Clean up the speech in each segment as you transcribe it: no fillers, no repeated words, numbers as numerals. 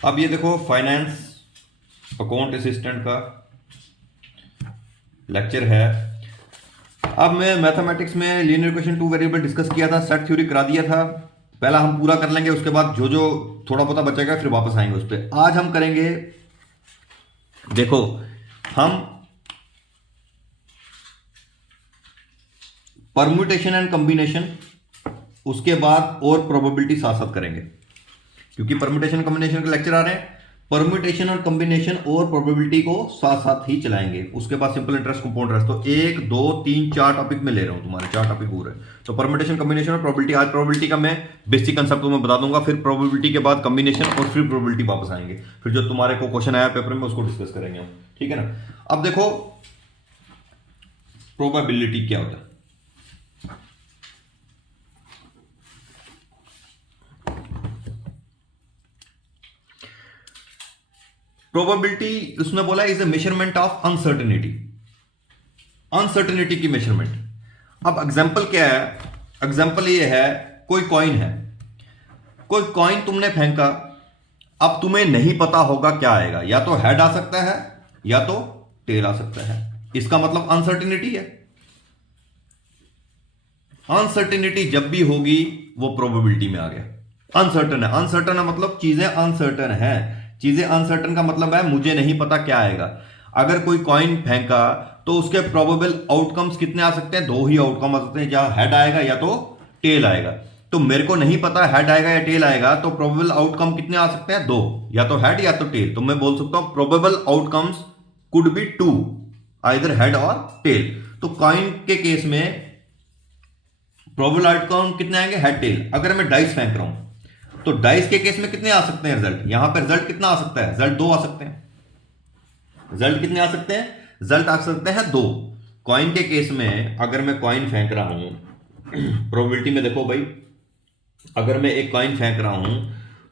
अब ये देखो फाइनेंस अकाउंट असिस्टेंट का लेक्चर है। अब मैं मैथमेटिक्स में linear equation two variable discuss किया था, सेट थ्योरी करा दिया था। पहला हम पूरा कर लेंगे, उसके बाद जो जो थोड़ा बहुत बचेगा फिर वापस आएंगे उस पर। आज हम करेंगे, देखो हम परम्यूटेशन एंड कॉम्बिनेशन, उसके बाद और प्रोबेबिलिटी साथ साथ करेंगे, क्योंकि परम्यूटेशन कॉम्बिनेशन के लेक्चर आ रहे हैं। परम्यूटेशन और कॉम्बिनेशन और प्रोबेबिलिटी को साथ साथ ही चलाएंगे। उसके बाद सिंपल इंटरेस्ट, कंपाउंड इंटरेस्ट। तो 1 2 3 4 टॉपिक में ले रहा हूं, तुम्हारे 4 टॉपिक पूरे। तो परम्यूटेशन कॉम्बिनेशन और प्रोबेबिलिटी। आज प्रोबेबिलिटी का मैं बेसिक कंसेप्ट तुम्हें बता दूंगा, फिर प्रोबेबिलिटी के बाद कॉम्बिनेशन और फिर प्रोबेबिलिटी वापस आएंगे। फिर जो तुम्हारे को क्वेश्चन आया पेपर में उसको डिस्कस करेंगे हम, ठीक है ना। अब देखो प्रोबेबिलिटी क्या होता है। प्रोबेबिलिटी उसने बोला is a measurement of uncertainty, uncertainty की मेजरमेंट। अब एग्जांपल क्या है, एग्जांपल ये है, कोई कॉइन है, कोई कॉइन तुमने फेंका, अब तुम्हें नहीं पता होगा क्या आएगा, या तो हेड आ सकता है या तो टेल आ सकता है। इसका मतलब अनसर्टेनिटी है। अनसर्टेनिटी जब भी होगी वो प्रोबेबिलिटी में आ गया। अनसर्टन है, अनसर्टन है मतलब चीजें अनसर्टन है। चीजें अनसर्टन का मतलब है मुझे नहीं पता क्या आएगा। अगर कोई कॉइन फेंका तो उसके प्रोबेबल आउटकम्स कितने आ सकते हैं? 2 ही आउटकम आ सकते हैं, या हेड आएगा या तो टेल आएगा। तो मेरे को नहीं पता हेड आएगा या टेल आएगा, तो प्रोबेबल आउटकम कितने आ सकते हैं? 2, या तो हेड या तो टेल। तो मैं बोल सकता हूं probable outcomes could be 2, either head और टेल। तो कॉइन के केस में प्रोबेबल आउटकम कितने आएंगे? Head tail. अगर मैं डाइस फेंक रहा हूं तो डाइस के केस में कितने आ सकते हैं रिजल्ट? यहां पर रिजल्ट कितना आ सकता है? रिजल्ट 2 आ सकते हैं। रिजल्ट कितने आ सकते हैं? रिजल्ट आ सकते हैं 2। कॉइन के केस में अगर मैं कॉइन फेंक रहा हूं, प्रोबेबिलिटी में देखो भाई, अगर मैं एक कॉइन फेंक रहा हूं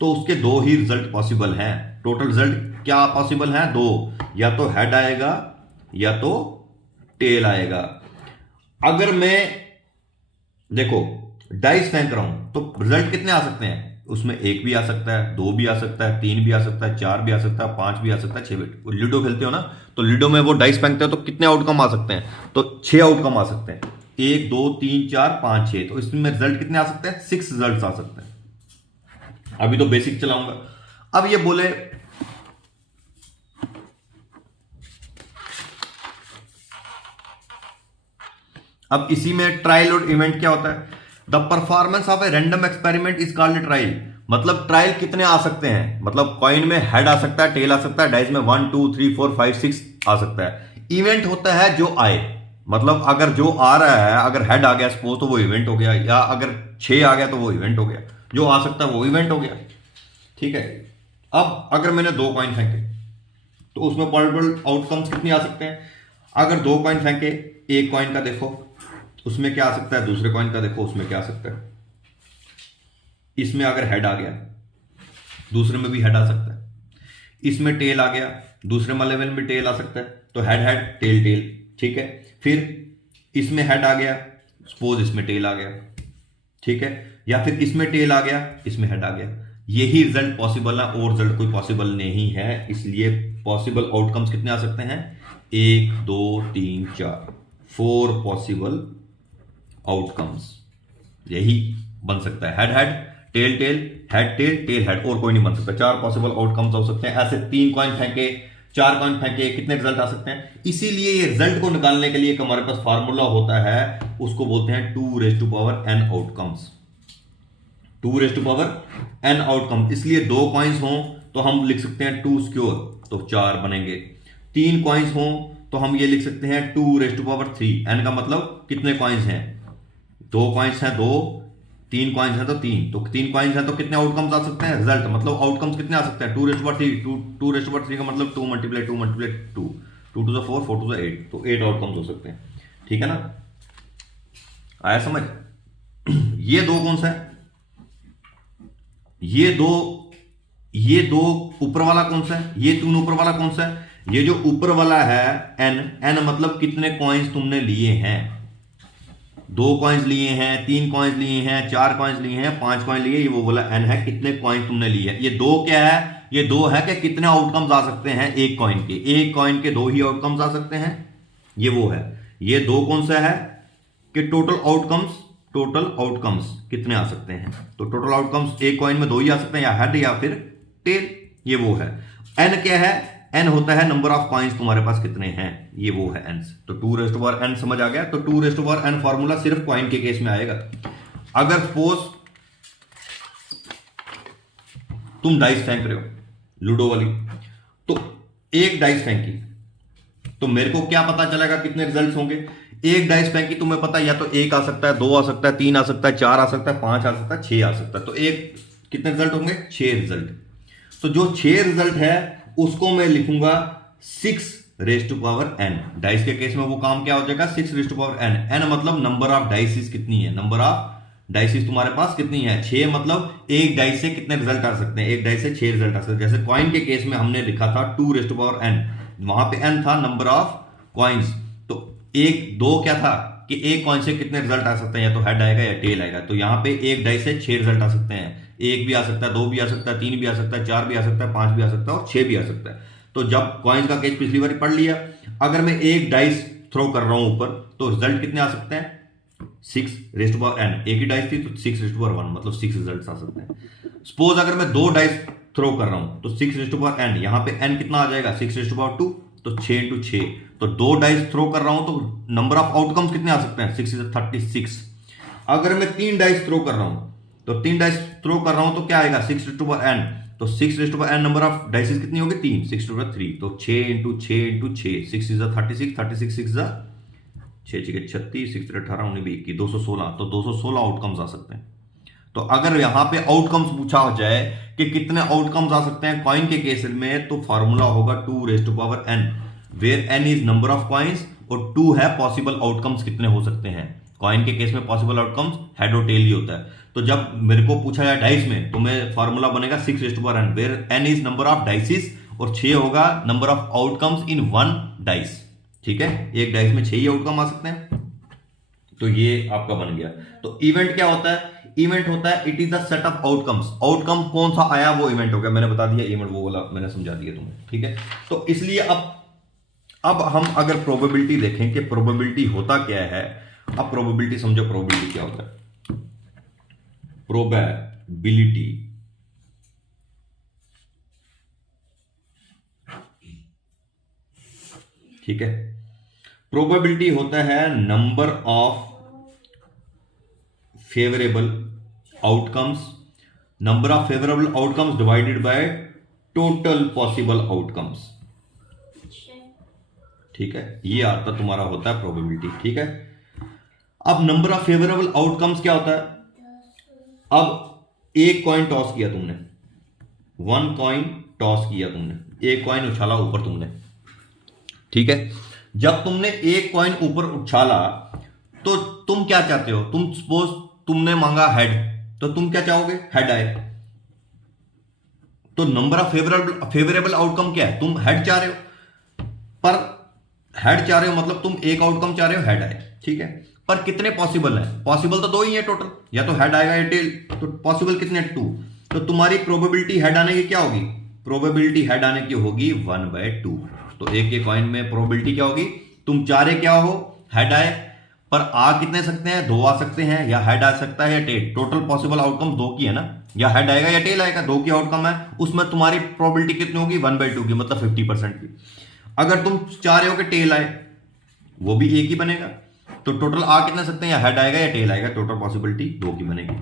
तो उसके 2 ही रिजल्ट पॉसिबल हैं। टोटल रिजल्ट क्या पॉसिबल है? 2, या तो हेड आएगा या तो टेल आएगा। अगर मैं देखो डाइस फेंक रहा हूं तो रिजल्ट कितने आ सकते हैं? उसमें 1 भी आ सकता है, 2 भी आ सकता है, 3 भी आ सकता है, 4 भी आ सकता है, 5 भी आ सकता है, 6 भी। लूडो खेलते हो ना, तो लूडो में वो डाइस फेंकते हो तो कितने आउटकम आ सकते हैं? तो 6 आउटकम आ सकते हैं। 1 2 3 4 5 6। तो इसमें रिजल्ट कितने आ सकते हैं? 6 रिजल्ट आ सकते हैं। अभी तो बेसिक चलाऊंगा। अब ये बोले अब इसी में ट्रायल और इवेंट क्या होता है? The performance of a random experiment is called trial. मतलब ट्रायल कितने आ सकते हैं? मतलब कॉइन में हेड आ सकता है, टेल आ सकता है, डाइस में 1 2 3 4 5 6 आ सकता है। इवेंट होता है जो आए, मतलब अगर जो आ रहा है, अगर हेड आ गया सपोज तो वो इवेंट हो गया, या अगर 6 आ गया तो वो इवेंट हो गया। जो आ सकता है वो इवेंट हो गया, ठीक है। अब अगर मैंने 2 कॉइन फेंके तो उसमें पॉसिबल आउटकम्स कितने आ सकते हैं? अगर 2 कॉइन फेंके, एक कॉइन का देखो उसमें क्या आ सकता है, दूसरे कॉइन का देखो उसमें क्या आ सकता है। इसमें अगर हेड आ गया, दूसरे में भी हेड आ सकता है। इसमें टेल आ गया, दूसरे वाले लेवल में टेल आ सकता है। तो हेड हेड टेल टेल, ठीक है। फिर इसमें हेड आ गया, सपोज इसमें टेल आ गया, ठीक है। या फिर इसमें टेल आ गया, इसमें हेड आ गया। यही रिजल्ट पॉसिबल है और रिजल्ट कोई पॉसिबल नहीं है। इसलिए पॉसिबल आउटकम्स कितने आ सकते हैं? 1 2 3 4, 4 पॉसिबल आउटकम्स यही बन सकता है। Head head tail tail, head tail tail head, और कोई नहीं बन सकता। 4 पॉसिबल आउटकम्स हो सकते हैं। ऐसे 3 कॉइन फेंके, 4 कॉइन फेंके, कितने रिजल्ट आ सकते हैं? इसीलिए ये रिजल्ट को निकालने के लिए एक हमारे पास फार्मूला होता है, उसको बोलते हैं 2n आउटकम्स। 2n outcome. इसलिए 2 कॉइन्स हों तो हम लिख सकते हैं 2 स्क्वायर, तो 4 बनेंगे। 3 कॉइन्स हों तो हम ये लिख सकते हैं 2^3। n का मतलब कितने कॉइन्स हैं? 2 कॉइन्स हैं 2, 3 कॉइन्स हैं तो 3। तो 3 कॉइन्स हैं तो कितने आउटकम्स आ सकते हैं? रिजल्ट मतलब आउटकम्स कितने आ सकते हैं? 2^3। 2^3 का मतलब 2 × 2 × 2, 2 to the 4, 4 to the 8। तो 8 आउटकम्स हो सकते हैं, ठीक है ना। आया समझ? ये 2 कौन सा है? ये दो ऊपर वाला कौन सा है? ये 3 ऊपर वाला कौन सा है? ये जो ऊपर वाला है n मतलब कितने कॉइन्स तुमने लिए हैं। 2 कॉइन्स लिए हैं, 3 कॉइन्स लिए हैं, 4 कॉइन्स लिए हैं, 5 कॉइन लिए, ये वो बोला n है, कितने कॉइन तुमने लिए। ये 2 क्या है? ये दो है कि कितने आउटकम्स आ सकते हैं एक कॉइन के, एक कॉइन के दो ही आउटकम्स आ सकते हैं, ये वो है। ये दो कौन सा है कि टोटल आउटकम्स कितने आ सकते हैं, तो टोटल आउटकम्स एक कॉइन में दो ही आ सकते हैं, या हेड या फिर टेल, ये वो है। एन क्या है, एन होता है नंबर ऑफ कॉइन्स तुम्हारे पास कितने हैं, ये वो है एन। तो 2n समझ आ गया। तो 2n फॉर्मूला सिर्फ कॉइन के केस में आएगा। अगर सपोज तुम डाइस फेंक रहे हो लूडो वाली, तो एक डाइस फेंकी तो मेरे को क्या पता चलेगा कितने रिजल्ट्स होंगे। एक डाइस फेंकी तुम्हें पता है या तो एक आ सकता है, दो आ सकता है, तीन आ सकता है, चार आ सकता है, पांच आ सकता है, छह आ सकता है। तो एक कितने रिजल्ट होंगे, 6 रिजल्ट। तो जो 6 रिजल्ट है उसको मैं लिखूंगा 6n। डाइस के केस में वो काम क्या हो जाएगा, 6n। n मतलब नंबर ऑफ डाइसिस कितनी है, नंबर ऑफ डाइसिस तुम्हारे पास कितनी है, 6 मतलब एक डाइस से कितने रिजल्ट आ सकते हैं, एक डाइस से 6 रिजल्ट आ सकते हैं। जैसे कॉइन के केस में हमने लिखा था 2n, वहां पे n था नंबर ऑफ कॉइन्स। तो एक दो क्या था कि एक कॉइन से कितने रिजल्ट आ सकते हैं, या तो हेड आएगा या टेल आएगा। तो यहां पे एक डाइस से 6 रिजल्ट आ सकते हैं, एक भी आ सकता है, दो भी आ सकता है, तीन भी आ सकता है, चार भी आ सकता है, पांच भी आ सकता है और 6 भी आ सकता है। तो जब कॉइन्स का केस पिछली बार पढ़ लिया, अगर मैं एक डाइस थ्रो कर रहा हूं ऊपर तो रिजल्ट कितने आ सकते हैं, 6n। एक ही डाइस थी तो 6:1 मतलब 6 रिजल्ट आ सकते हैं। सपोज अगर मैं दो डाइस थ्रो कर रहा हूं तो 6:n, यहां पे n कितना आ जाएगा 6:2, तो 6 × 6। तो दो डाइस थ्रो कर रहा हूं तो नंबर ऑफ आउटकम्स कितने आ सकते हैं, 6 × 36। अगर मैं तीन डाइस थ्रो कर रहा हूं तो तीन डाइस थ्रो कर रहा हूं तो क्या आएगा 6:n। तो 6:n नंबर ऑफ डाइसिस कितनी होगी, 3, 6/3। तो 6 × 6 × 6, 6 × 36, 36 6 6 6 36, 6 18 19 21, 216। तो 216 आउटकम्स आ सकते हैं। तो अगर यहां पे आउटकम्स पूछा हो जाए कि कितने आउटकम्स आ सकते हैं कॉइन के केस में, तो फॉर्मूला होगा 2n, where n is number of coins और 2 है पॉसिबल आउटकम्स कितने हो सकते हैं। कॉइन के केस में पॉसिबल आउटकम्स हेड और टेल ही होता है। तो जब मेरे को पूछा जाए डाइस में तो मैं फॉर्मूला बनेगा 6:n, where n is number of dices और 6 होगा number of outcomes in one dice. ठीक है, एक डाइस में 6 ही आउटकम आ सकते हैं। तो ये आपका बन गया। तो इवेंट क्या होता है, इवेंट होता है it is the set of outcomes. Outcome कौन सा आया वो इवेंट हो गया, मैंने बता दिया इवेंट वो वाला मैंने समझा दिया तुम्हें। ठीक है, तो इसलिए अब हम अगर प्रोबेबिलिटी देखें कि प्रोबेबिलिटी होता क्या है। अब प्रोबेबिलिटी समझो, प्रोबेबिलिटी क्या होता है, प्रोबेबिलिटी ठीक है, प्रोबेबिलिटी होता है number of favourable outcomes, number of favourable outcomes divided by total possible outcomes. ठीक है, ये आता तुम्हारा होता है प्रोबेबिलिटी। ठीक है, अब नंबर ऑफ फेवरेबल आउटकम्स क्या होता है। अब एक कॉइन टॉस किया तुमने, वन कॉइन टॉस किया तुमने, एक कॉइन उछाला ऊपर तुमने। ठीक है, जब तुमने एक कॉइन ऊपर उछाला तो तुम क्या चाहते हो, तुम सपोज तुमने मांगा हेड, तो तुम क्या चाहोगे, हेड आए। तो नंबर ऑफ फेवरेबल आउटकम क्या है, तुम हेड चाह रहे हो, पर हेड चाह रहे हो मतलब तुम एक आउटकम चाह रहे हो हेड आए। ठीक है, पर कितने पॉसिबल है, पॉसिबल तो दो ही है टोटल, या तो हेड आएगा या टेल। तो पॉसिबल कितने, 2। तो तुम्हारी प्रोबेबिलिटी हेड आने की क्या होगी, प्रोबेबिलिटी हेड आने की होगी 1/2। तो एक के कॉइन में प्रोबेबिलिटी क्या होगी, तुम चाह रहे क्या हो, हेड आए, पर आ कितने सकते हैं, दो आ सकते हैं, या हेड आ सकता है या टेल। टोटल पॉसिबल आउटकम दो की है ना, या हेड आएगा या टेल आएगा, दो की आउटकम है, उसमें तुम्हारी प्रोबेबिलिटी कितनी होगी, 1/2 की, मतलब 50% की। अगर तुम चाह रहे हो कि टेल आए, वो भी एक ही बनेगा। तो टोटल आ कितने सकते हैं, या हेड आएगा या टेल आएगा, टोटल पॉसिबिलिटी दो की बनेगी।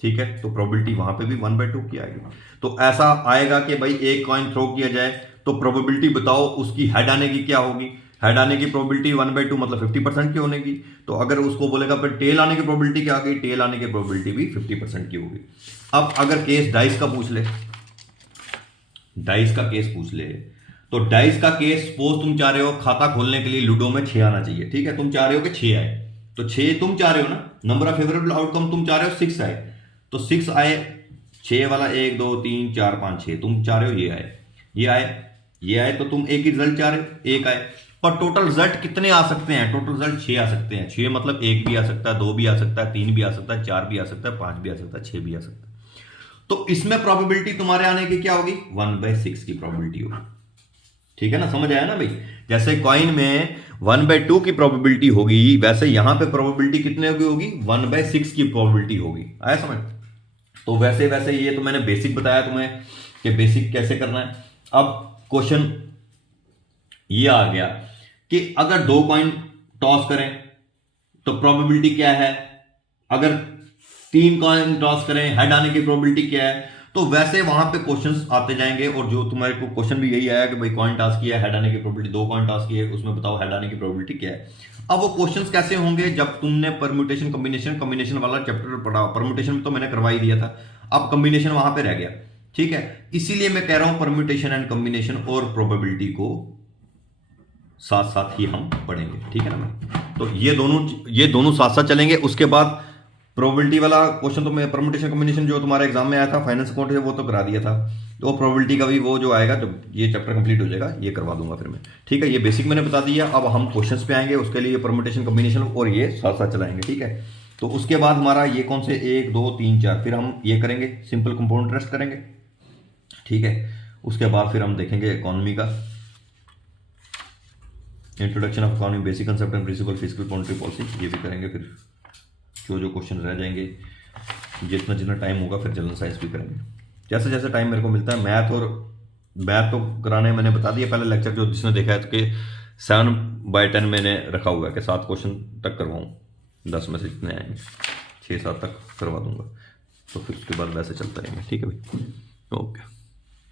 ठीक है, तो प्रोबेबिलिटी वहां पे भी 1/2 की आएगी। तो ऐसा आएगा कि भाई एक कॉइन थ्रो किया जाए तो प्रोबेबिलिटी बताओ उसकी हेड आने की क्या होगी। हेड आने की प्रोबेबिलिटी 1/2 मतलब 50% की होने की। तो अगर उसको बोलेगा फिर टेल आने की प्रोबेबिलिटी क्या आ गई, टेल आने की प्रोबेबिलिटी भी 50% की होगी। अब अगर केस डाइस का पूछ ले, डाइस का केस पूछ ले, तो डाइस का केस सपोज तुम चाह रहे हो खाता खोलने के लिए लूडो में 6 आना चाहिए। ठीक है, तुम चाह रहे हो कि 6 आए, तो 6 तुम चाह रहे हो ना, नंबर ऑफ फेवरेबल आउटकम तुम चाह रहे हो 6 आए, तो 6 आए, 6 वाला 1 2 3 4 5 6 तुम चाह रहे हो ये आए, ये आए, ये आए, तो तुम एक ही रिजल्ट चाह रहे हो, एक आए। पर टोटल रिजल्ट कितने आ सकते हैं, टोटल रिजल्ट 6 आ सकते हैं। 6 मतलब एक भी आ सकता है, दो भी आ सकता है, तीन भी आ सकता है, चार भी आ सकता है, पांच भी आ सकता है, 6 भी आ सकता है। तो इसमें प्रोबेबिलिटी तुम्हारे आने की क्या होगी, 1/6 की प्रोबेबिलिटी होगी। ठीक है ना, समझ आया ना भाई। जैसे कॉइन में 1/2 की प्रोबेबिलिटी होगी, वैसे यहां पे प्रोबेबिलिटी कितने की होगी, 1/6 की प्रोबेबिलिटी होगी। आया समझ। तो वैसे वैसे ये तो मैंने बेसिक बताया तुम्हें कि बेसिक कैसे करना है। अब क्वेश्चन ये आ गया कि अगर 2 कॉइन टॉस करें तो प्रोबेबिलिटी क्या है, अगर 3 कॉइन टॉस करें हेड आने की प्रोबेबिलिटी क्या है। तो वैसे वहां पे क्वेश्चंस आते जाएंगे, और जो तुम्हारे को क्वेश्चन भी यही आया कि भाई कॉइन टॉस किया हेड आने की प्रोबेबिलिटी, 2 कॉइन टॉस किए उसमें बताओ हेड आने की प्रोबेबिलिटी क्या है। अब वो क्वेश्चंस कैसे होंगे, जब तुमने परम्यूटेशन कॉम्बिनेशन वाला चैप्टर पढ़ा, परम्यूटेशन तो मैंने करवा ही दिया था, अब कॉम्बिनेशन वहां पे रह गया। ठीक है, इसीलिए मैं कह रहा हूं परम्यूटेशन एंड कॉम्बिनेशन और प्रोबेबिलिटी को साथ साथ ही हम पढ़ेंगे। ठीक है ना। तो ये दोनों साथ साथ चलेंगे। उसके बाद प्रोबेबिलिटी वाला क्वेश्चन तो मैं परम्यूटेशन कॉम्बिनेशन जो तुम्हारे एग्जाम में आया था फाइनेंस अकाउंट से, वो तो करा दिया था। तो प्रोबेबिलिटी का भी वो जो आएगा, जब ये चैप्टर कंप्लीट हो जाएगा ये करवा दूंगा फिर मैं। ठीक है, ये बेसिक मैंने बता दिया। अब हम क्वेश्चंस पे आएंगे, उसके लिए परम्यूटेशन कॉम्बिनेशन और ये साथ साथ चलाएंगे। ठीक है, तो उसके बाद हमारा ये कौन से 1 2 3 4, फिर हम ये करेंगे सिंपल कंपाउंड इंटरेस्ट करेंगे। ठीक है, उसके बाद फिर हम देखेंगे इकोनॉमी का, introduction of economy, basic concept and principle, fiscal monetary policy, ये भी करेंगे। फिर जो क्वेश्चन रह जाएंगे, जितना टाइम होगा फिर जनरल साइंस भी करेंगे, जैसे जैसे टाइम मेरे को मिलता है। मैथ तो कराने मैंने बता दिया पहले लेक्चर, जो जिसने देखा है तो कि 7/10 मैंने रखा हुआ है कि 7 क्वेश्चन तक करवाऊँ, 10 में से जितने आएंगे 6-7 तक करवा दूंगा। तो फिर उसके बाद वैसे चलता रहेंगे। ठीक है भाई, ओके।